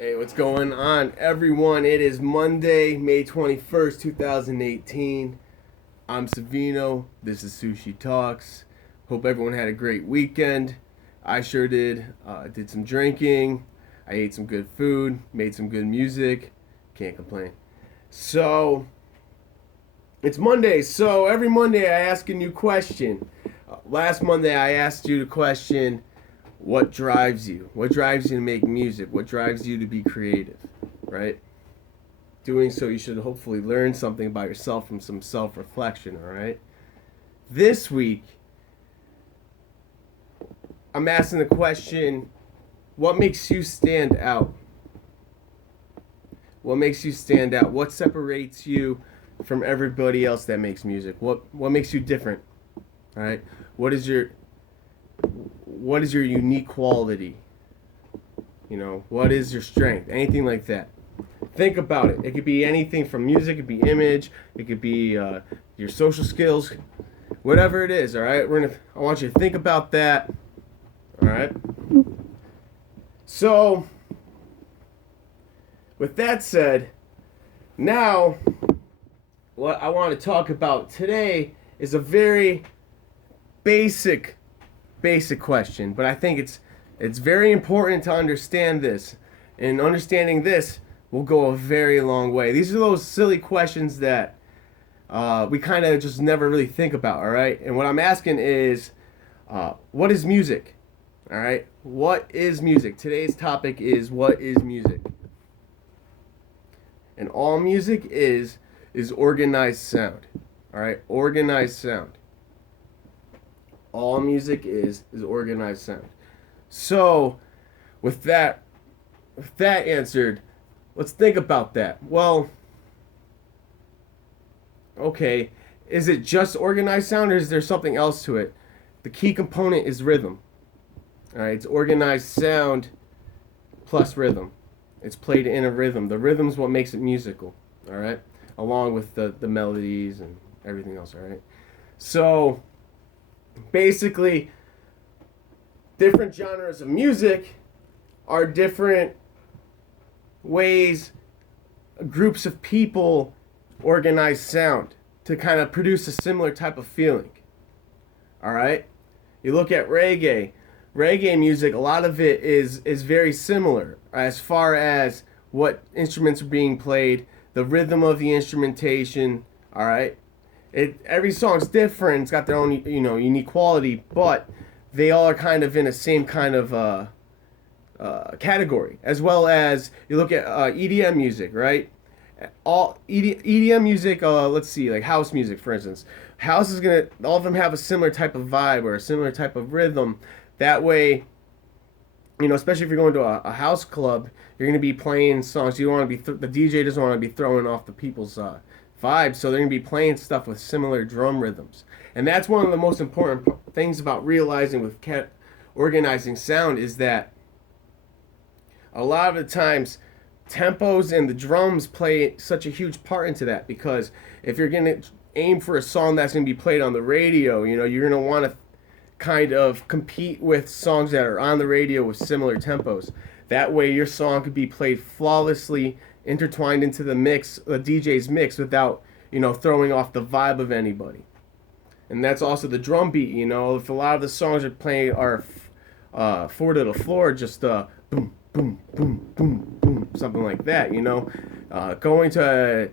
Hey, what's going on, everyone? It is Monday, May 21st, 2018. I'm Savino. This is Sushi Talks. Hope everyone had a great weekend. I sure did. Did some drinking. I ate some good food, made some good music. Can't complain. So, it's Monday. So, every Monday I ask a new question. Last Monday I asked you the question, what drives you? What drives you to make music? What drives you to be creative? Right? Doing so, you should hopefully learn something about yourself from some self reflection, all right? This week, I'm asking the question, what makes you stand out? What makes you stand out? What separates you from everybody else that makes music? What makes you different? All right? What is your unique quality? What is your strength? Anything like that. Think about it. It could be anything from music, it could be image, it could be your social skills, whatever it is, all right? I want you to think about that, all right? So, with that said, now what I want to talk about today is a very basic question, but I think it's very important to understand this. And understanding this will go a very long way. These are those silly questions that we kind of just never really think about, all right? And what I'm asking is, what is music? All right? What is music? Today's topic is, what is music? And all music is organized sound. All right? Organized sound. All music is organized sound. So, with that answered, let's think about that. Well, okay, is it just organized sound or is there something else to it? The key component is rhythm. All right, it's organized sound plus rhythm. It's played in a rhythm. The rhythm's what makes it musical. All right, along with the melodies and everything else. All right, so basically, different genres of music are different ways groups of people organize sound to kind of produce a similar type of feeling. All right? You look at reggae. Reggae music, a lot of it is very similar as far as what instruments are being played, the rhythm of the instrumentation, all right? Every song's different. It's got their own, unique quality, but they all are kind of in the same kind of category. As well as you look at EDM music, right? All EDM music, let's see, like house music, for instance. House is all of them have a similar type of vibe or a similar type of rhythm. That way, especially if you're going to a house club, you're going to be playing songs. You don't want to be the DJ doesn't want to be throwing off the people's vibes, so they're going to be playing stuff with similar drum rhythms. And that's one of the most important things about realizing with organizing sound is that a lot of the times tempos and the drums play such a huge part into that, because if you're going to aim for a song that's going to be played on the radio, you're going to want to kind of compete with songs that are on the radio with similar tempos. That way your song could be played flawlessly, intertwined into the DJ's mix without, throwing off the vibe of anybody. And that's also the drum beat, if a lot of the songs are playing are 4 to the floor, just boom, boom, boom, boom, boom, something like that, going to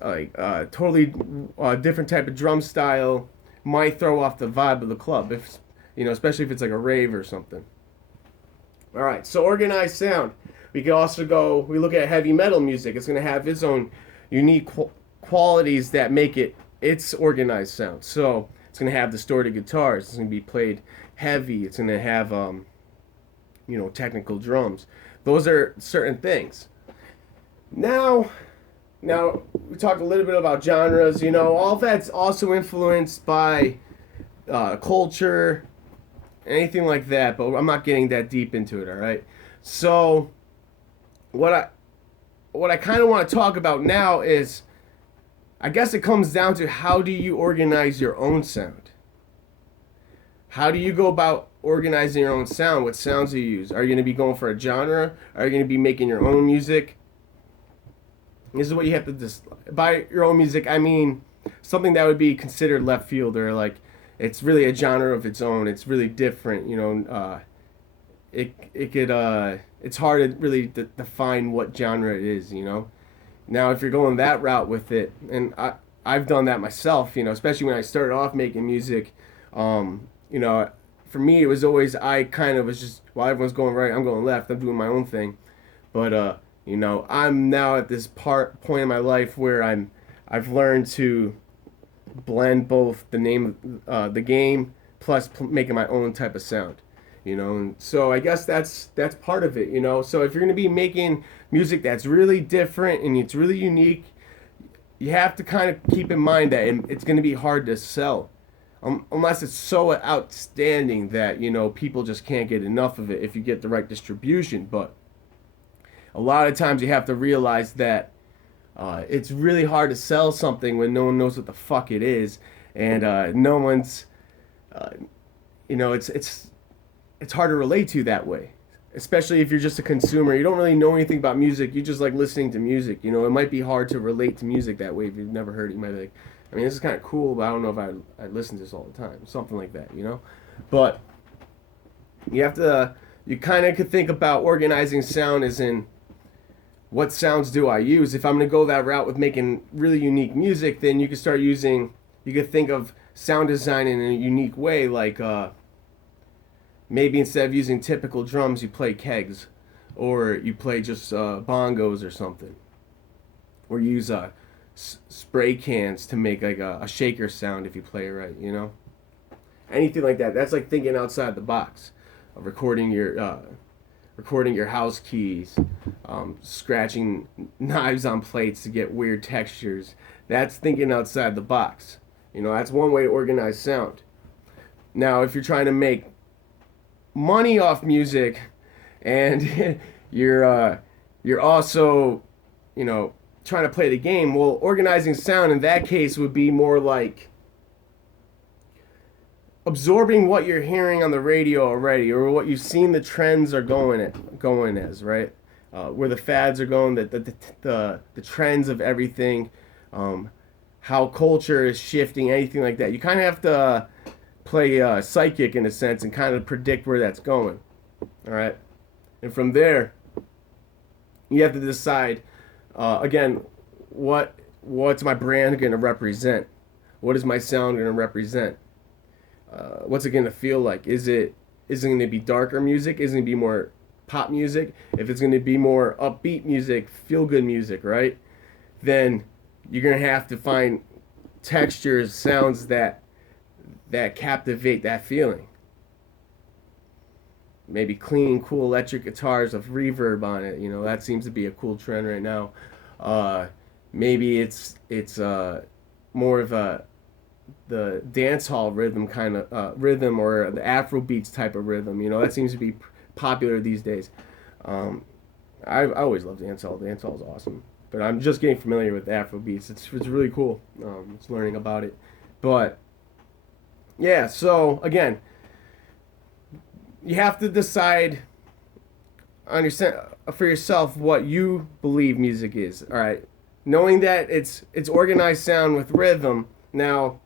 a totally different type of drum style might throw off the vibe of the club, especially if it's like a rave or something. All right, so organized sound. We could also we look at heavy metal music. It's going to have its own unique qualities that make its organized sound. So it's going to have distorted guitars. It's going to be played heavy. It's going to have, technical drums. Those are certain things. Now we talked a little bit about genres. All that's also influenced by culture, anything like that. But I'm not getting that deep into it. All right. So what I kind of want to talk about now is, I guess it comes down to, how do you organize your own sound? How do you go about organizing your own sound, what sounds do you use? Are you going to be going for a genre? Are you going to be making your own music? This is what you have to by your own music. I mean something that would be considered left field, or like it's really a genre of its own. It's really different. It could it's hard to really define what genre it is. Now if you're going that route with it, and I've done that myself. Especially when I started off making music. For me it was always, I kind of was just, while everyone's going right, I'm going left. I'm doing my own thing. But I'm now at this point in my life where I've learned to blend both the name of the game plus making my own type of sound. And so I guess that's part of it. So if you're going to be making music that's really different and it's really unique, you have to kind of keep in mind that it's going to be hard to sell. Unless it's so outstanding that people just can't get enough of it if you get the right distribution. But a lot of times you have to realize that it's really hard to sell something when no one knows what the fuck it is, and no one's it's hard to relate to that way, especially if you're just a consumer. You don't really know anything about music. You just like listening to music. It might be hard to relate to music that way if you've never heard it. You might be like, I mean, this is kind of cool, but I don't know if I listen to this all the time. Something like that. But you kind of could think about organizing sound as in, what sounds do I use? If I'm going to go that route with making really unique music, then you could think of sound design in a unique way, like maybe instead of using typical drums, you play kegs, or you play just bongos or something, or use spray cans to make like a shaker sound if you play it right. Anything like that. That's like thinking outside the box, recording your house keys, scratching knives on plates to get weird textures. That's thinking outside the box. That's one way to organize sound. Now, if you're trying to make money off music, and you're also, trying to play the game, well, organizing sound in that case would be more like absorbing what you're hearing on the radio already, or what you've seen the trends are going as, right? Where the fads are going, the trends of everything, how culture is shifting, anything like that. You kind of have to play psychic in a sense and kind of predict where that's going. All right, and from there, you have to decide again, what's my brand going to represent? What is my sound going to represent? What's it going to feel like? Is it going to be darker music? Is it going to be more pop music? If it's going to be more upbeat music, feel good music, right? Then you're going to have to find textures, sounds that captivate that feeling. Maybe clean, cool electric guitars with reverb on it. That seems to be a cool trend right now. Maybe it's more of the dance hall rhythm kind of rhythm, or the Afro beats type of rhythm. That seems to be popular these days. I always loved dance hall. Dance hall is awesome, but I'm just getting familiar with Afro beats. It's really cool. It's learning about it, but yeah. So again, you have to decide for yourself what you believe music is. All right, knowing that it's organized sound with rhythm. Now,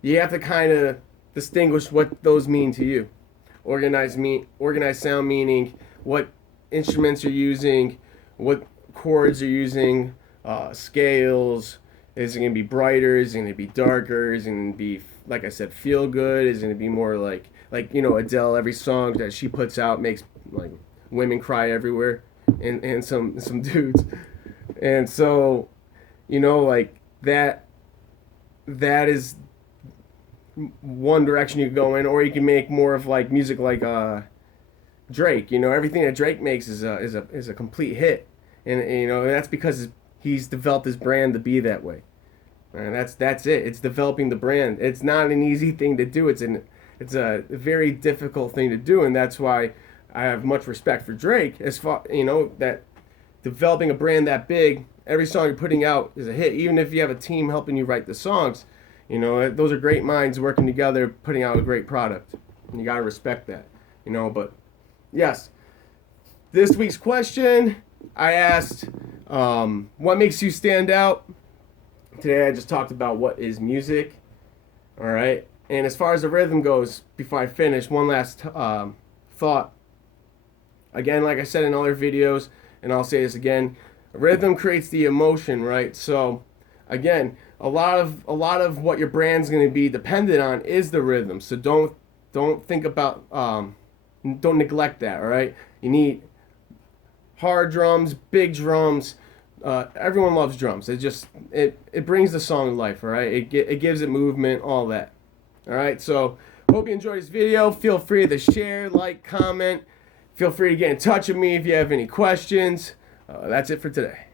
you have to kind of distinguish what those mean to you. Organized sound meaning what instruments you're using, what chords you're using, scales. Is it going to be brighter? Is it going to be darker? Is it going to be, like I said, feel good? Is it going to be more like Adele? Every song that she puts out makes like women cry everywhere, and some dudes, and so like that is one direction you can go in, or you can make more of like music like Drake. Everything that Drake makes is a complete hit, and that's because he's developed his brand to be that way, and that's it. It's developing the brand. It's not an easy thing to do. It's a very difficult thing to do, and that's why I have much respect for Drake. As far that developing a brand that big, every song you're putting out is a hit, even if you have a team helping you write the songs. Those are great minds working together, putting out a great product. And you gotta respect that, you know. But yes, this week's question I asked, what makes you stand out? Today I just talked about what is music. All right. And as far as the rhythm goes, before I finish, one last thought. Again, like I said in other videos, and I'll say this again, rhythm creates the emotion, right? So, again, a lot of what your brand's going to be dependent on is the rhythm. So don't think about don't neglect that. All right. You need hard drums, big drums. Everyone loves drums. It brings the song to life. All right. It gives it movement, all that. All right. So hope you enjoyed this video. Feel free to share, like, comment. Feel free to get in touch with me if you have any questions. That's it for today.